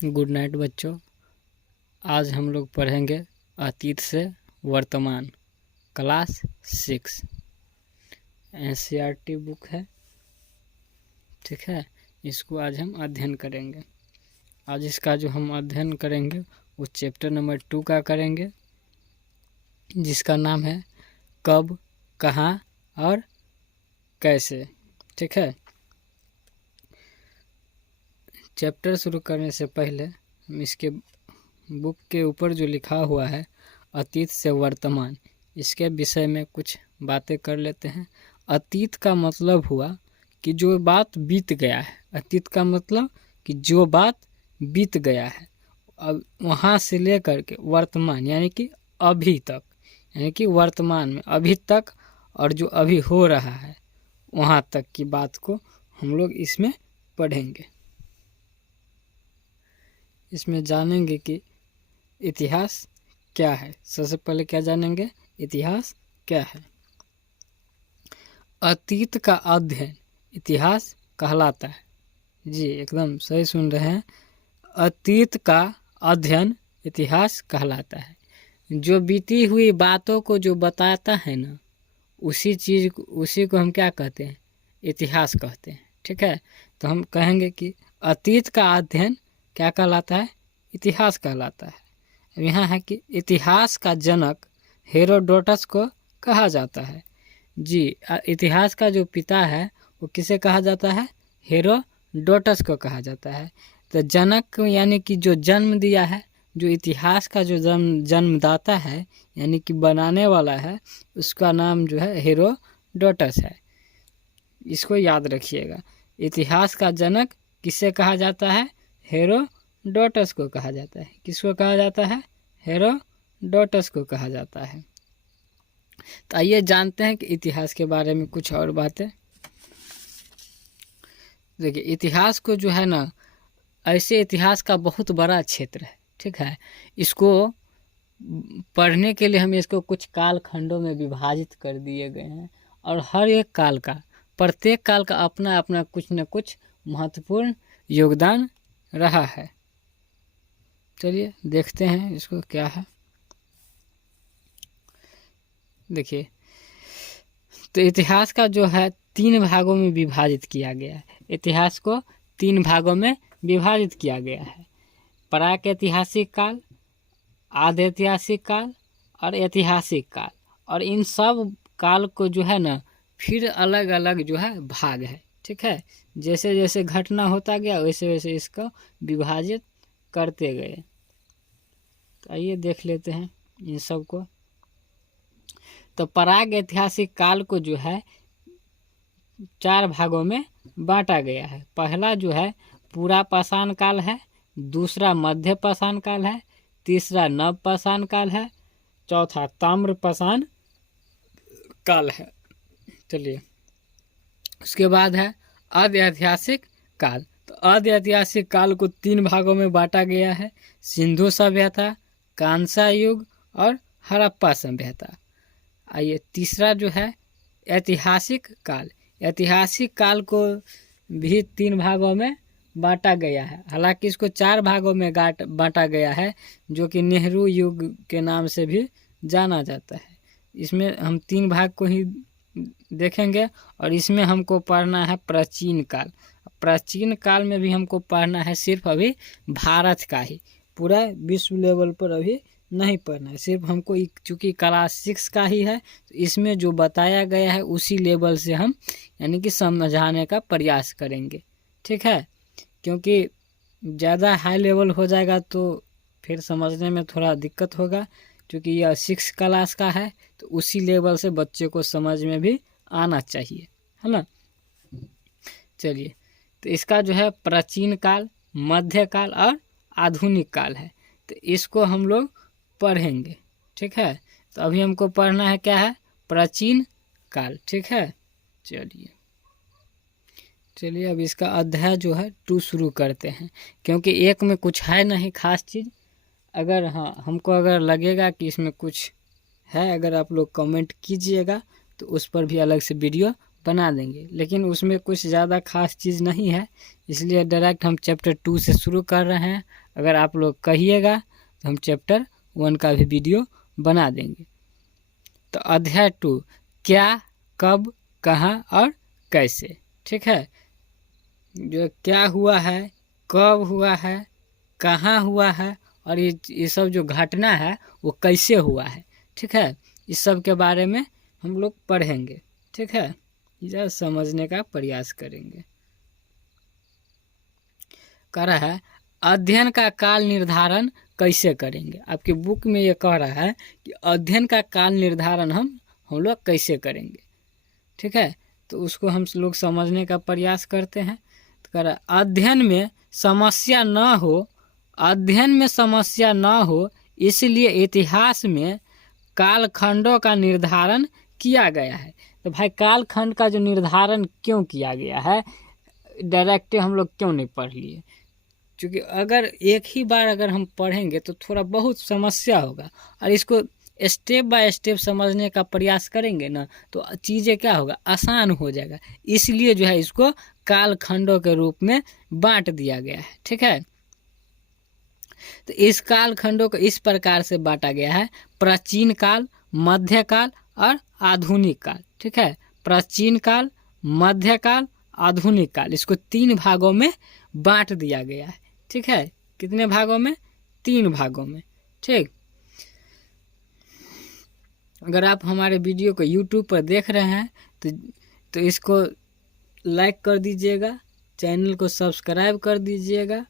Good night बच्चों। आज हम लोग पढ़ेंगे अतीत से वर्तमान, क्लास 6। एनसीईआरटी बुक है, ठीक है। इसको आज हम अध्ययन करेंगे। आज इसका जो हम अध्ययन करेंगे वो चैप्टर नंबर 2 का करेंगे, जिसका नाम है कब, कहाँ और कैसे, ठीक है। चैप्टर शुरू करने से पहले हम इसके बुक के ऊपर जो लिखा हुआ है अतीत से वर्तमान, इसके विषय में कुछ बातें कर लेते हैं। अतीत का मतलब हुआ कि जो बात बीत गया है। अतीत का मतलब कि जो बात बीत गया है, अब वहाँ से लेकर के वर्तमान यानी कि अभी तक, यानी कि वर्तमान में अभी तक और जो अभी हो रहा है वहाँ तक की बात को हम लोग इसमें पढ़ेंगे। इसमें जानेंगे कि इतिहास क्या है। सबसे पहले क्या जानेंगे, इतिहास क्या है। अतीत का अध्ययन इतिहास कहलाता है। जी एकदम सही सुन रहे हैं, अतीत का अध्ययन इतिहास कहलाता है। जो बीती हुई बातों को जो बताता है ना, उसी को हम क्या कहते हैं, इतिहास कहते हैं, ठीक है। तो हम कहेंगे कि अतीत का अध्ययन क्या कहलाता है, इतिहास कहलाता है। अब यहाँ है कि इतिहास का जनक हेरोडोटस को कहा जाता है। जी इतिहास का जो पिता है वो किसे कहा जाता है, हेरोडोटस को कहा जाता है। तो जनक यानी कि जो जन्म दिया है, जो इतिहास का जो जन्मदाता है यानी कि बनाने वाला है, उसका नाम जो है हेरोडोटस है। इसको याद रखिएगा, इतिहास का जनक किसे कहा जाता है, हेरोडोटस को कहा जाता है। किसको कहा जाता है, हेरोडोटस को कहा जाता है। तो आइए जानते हैं कि इतिहास के बारे में कुछ और बातें। देखिए इतिहास को जो है ना, ऐसे इतिहास का बहुत बड़ा क्षेत्र है, ठीक है। इसको पढ़ने के लिए हम इसको कुछ काल खंडों में विभाजित कर दिए गए हैं, और हर एक काल का, प्रत्येक काल का अपना अपना कुछ न कुछ महत्वपूर्ण योगदान रहा है। चलिए देखते हैं इसको क्या है। देखिए तो इतिहास का जो है 3 भागों में विभाजित किया गया है। इतिहास को 3 भागों में विभाजित किया गया है, प्राक-ऐतिहासिक काल, आधि ऐतिहासिक काल और ऐतिहासिक काल। और इन सब काल को जो है ना फिर अलग अलग जो है भाग है, ठीक है। जैसे जैसे घटना होता गया वैसे वैसे इसको विभाजित करते गए। तो आइए देख लेते हैं इन सब को। तो प्राग ऐतिहासिक काल को जो है 4 भागों में बांटा गया है। पहला जो है पूरा पाषाण काल है, दूसरा मध्य पाषाण काल है, तीसरा नव पाषाण काल है, चौथा ताम्र पाषाण काल है। चलिए उसके बाद है आदि ऐतिहासिक काल। तो आदि ऐतिहासिक काल को 3 भागों में बांटा गया है, सिंधु सभ्यता, कांसा युग और हड़प्पा सभ्यता। आइए तीसरा जो है ऐतिहासिक काल। ऐतिहासिक काल को भी 3 भागों में बांटा गया है, हालांकि इसको 4 भागों में बांटा गया है, जो कि नेहरू युग के नाम से भी जाना जाता है। इसमें हम 3 भाग को ही देखेंगे, और इसमें हमको पढ़ना है प्राचीन काल। प्राचीन काल में भी हमको पढ़ना है सिर्फ अभी भारत का ही, पूरा विश्व लेवल पर अभी नहीं पढ़ना है। सिर्फ हमको चूँकि क्लास 6 का ही है, तो इसमें जो बताया गया है उसी लेवल से हम यानी कि समझाने का प्रयास करेंगे, ठीक है। क्योंकि ज़्यादा हाई लेवल हो जाएगा तो फिर समझने में थोड़ा दिक्कत होगा, क्योंकि यह 6 क्लास का है, तो उसी लेवल से बच्चे को समझ में भी आना चाहिए, है ना। चलिए तो इसका जो है प्राचीन काल, मध्यकाल और आधुनिक काल है, तो इसको हम लोग पढ़ेंगे, ठीक है। तो अभी हमको पढ़ना है क्या है, प्राचीन काल, ठीक है। चलिए अब इसका अध्याय जो है 2 शुरू करते हैं, क्योंकि 1 में कुछ है नहीं खास चीज़। अगर हमको अगर लगेगा कि इसमें कुछ है, अगर आप लोग कमेंट कीजिएगा तो उस पर भी अलग से वीडियो बना देंगे, लेकिन उसमें कुछ ज़्यादा खास चीज़ नहीं है, इसलिए डायरेक्ट हम चैप्टर 2 से शुरू कर रहे हैं। अगर आप लोग कहिएगा तो हम चैप्टर 1 का भी वीडियो बना देंगे। तो अध्याय 2 क्या, कब, कहाँ और कैसे। ठीक है, जो क्या हुआ है, कब हुआ है, कहाँ हुआ है और ये सब जो घटना है वो कैसे हुआ है। ठीक है, इस सब के बारे में हम लोग पढ़ेंगे। ठीक है, इसे समझने का प्रयास करेंगे। कह रहा है अध्ययन का काल निर्धारण कैसे करेंगे। आपकी बुक में ये कह रहा है कि अध्ययन का काल निर्धारण हम लोग कैसे करेंगे। ठीक है, तो उसको हम लोग समझने का प्रयास करते हैं। तो कह रहा है अध्ययन में समस्या न हो, अध्ययन में समस्या न हो इसलिए इतिहास में कालखंडों का निर्धारण किया गया है। तो भाई कालखंड का जो निर्धारण क्यों किया गया है, डायरेक्ट हम लोग क्यों नहीं पढ़ लिए, क्योंकि अगर एक ही बार अगर हम पढ़ेंगे तो थोड़ा बहुत समस्या होगा, और इसको स्टेप बाय स्टेप समझने का प्रयास करेंगे ना तो चीज़ें क्या होगा, आसान हो जाएगा। इसलिए जो है इसको कालखंडों के रूप में बांट दिया गया है। ठीक है, तो इस कालखंडों को इस प्रकार से बांटा गया है, प्राचीन काल, मध्यकाल और आधुनिक काल। ठीक है, प्राचीन काल, मध्यकाल, आधुनिक काल, इसको 3 भागों में बांट दिया गया है। ठीक है, कितने भागों में, 3 भागों में। ठीक, अगर आप हमारे वीडियो को YouTube पर देख रहे हैं तो इसको लाइक कर दीजिएगा, चैनल को सब्सक्राइब कर दीजिएगा।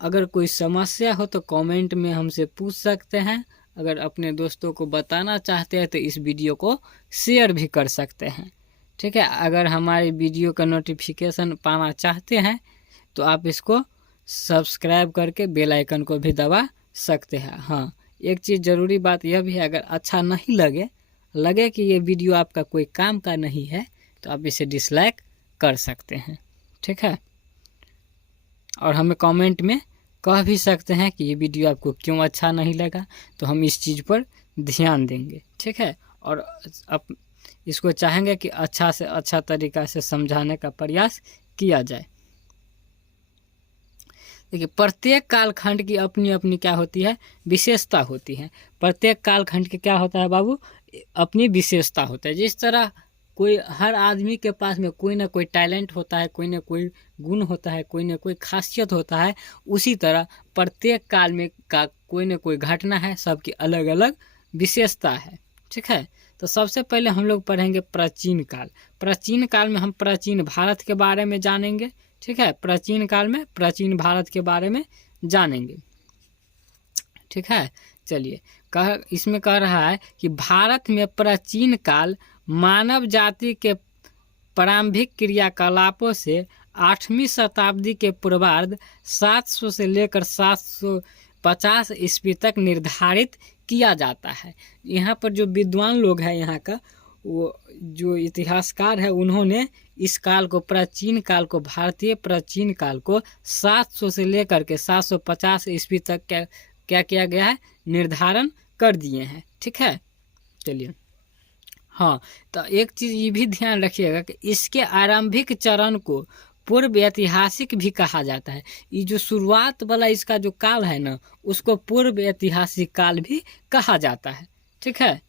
अगर कोई समस्या हो तो कमेंट में हमसे पूछ सकते हैं। अगर अपने दोस्तों को बताना चाहते हैं तो इस वीडियो को शेयर भी कर सकते हैं। ठीक है, अगर हमारी वीडियो का नोटिफिकेशन पाना चाहते हैं तो आप इसको सब्सक्राइब करके बेल आइकन को भी दबा सकते हैं। हाँ, एक चीज़ ज़रूरी बात यह भी है, अगर अच्छा नहीं लगे कि ये वीडियो आपका कोई काम का नहीं है तो आप इसे डिसलाइक कर सकते हैं। ठीक है, और हमें कमेंट में कह भी सकते हैं कि ये वीडियो आपको क्यों अच्छा नहीं लगा, तो हम इस चीज़ पर ध्यान देंगे। ठीक है, और अब इसको चाहेंगे कि अच्छा से अच्छा तरीक़ा से समझाने का प्रयास किया जाए। देखिए, प्रत्येक कालखंड की अपनी अपनी क्या होती है, विशेषता होती है। प्रत्येक कालखंड के क्या होता है बाबू, अपनी विशेषता होता है। जिस तरह कोई हर आदमी के पास में कोई ना कोई टैलेंट होता है, कोई ना कोई गुण होता है, कोई ना कोई खासियत होता है, उसी तरह प्रत्येक काल में का कोई ना कोई घटना है, सबकी अलग अलग विशेषता है। ठीक है, तो सबसे पहले हम लोग पढ़ेंगे प्राचीन काल। प्राचीन काल में हम प्राचीन भारत के बारे में जानेंगे। ठीक है, प्राचीन काल में प्राचीन भारत के बारे में जानेंगे। ठीक है, चलिए, इसमें कह रहा है कि भारत में प्राचीन काल मानव जाति के प्रारंभिक क्रियाकलापों से 8वीं शताब्दी के पूर्वार्ध 700 से लेकर 750 ईस्वी तक निर्धारित किया जाता है। यहाँ पर जो विद्वान लोग हैं यहाँ का, वो जो इतिहासकार है, उन्होंने इस काल को, प्राचीन काल को, भारतीय प्राचीन काल को 700 से लेकर के 750 ईस्वी तक क्या किया गया है, निर्धारण कर दिए हैं। ठीक है, चलिए, हाँ, तो एक चीज़ ये भी ध्यान रखिएगा कि इसके आरंभिक चरण को पूर्व ऐतिहासिक भी कहा जाता है। ये जो शुरुआत वाला इसका जो काल है ना, उसको पूर्व ऐतिहासिक काल भी कहा जाता है। ठीक है,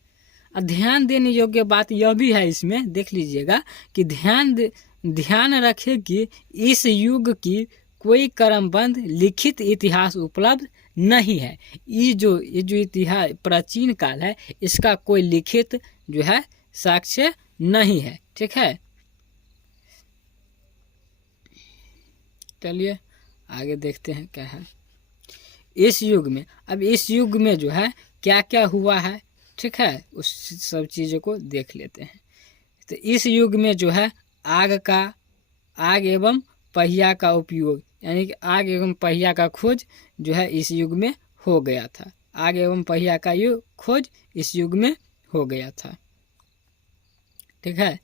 ध्यान देने योग्य बात यह भी है, इसमें देख लीजिएगा कि ध्यान रखें कि इस युग की कोई क्रमबद्ध लिखित इतिहास उपलब्ध नहीं है। ये जो इतिहास प्राचीन काल है, इसका कोई लिखित जो है साक्ष्य नहीं है। ठीक है, चलिए आगे देखते हैं क्या है इस युग में। अब इस युग में जो है क्या क्या हुआ है, ठीक है, उस सब चीज़ों को देख लेते हैं। तो इस युग में जो है आग एवं पहिया का उपयोग, यानी कि आग एवं पहिया का खोज जो है इस युग में हो गया था। आग एवं पहिया का खोज इस युग में हो गया था। ठीक है,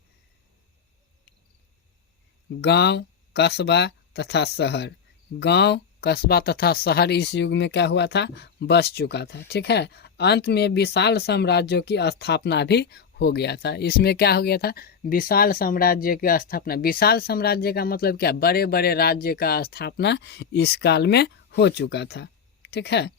गांव, कस्बा तथा शहर, गांव, कस्बा तथा शहर इस युग में क्या हुआ था, बस चुका था। ठीक है, अंत में विशाल साम्राज्यों की स्थापना भी हो गया था। इसमें क्या हो गया था, विशाल साम्राज्य की स्थापना। विशाल साम्राज्य का मतलब क्या, बड़े बड़े राज्य का स्थापना इस काल में हो चुका था। ठीक है।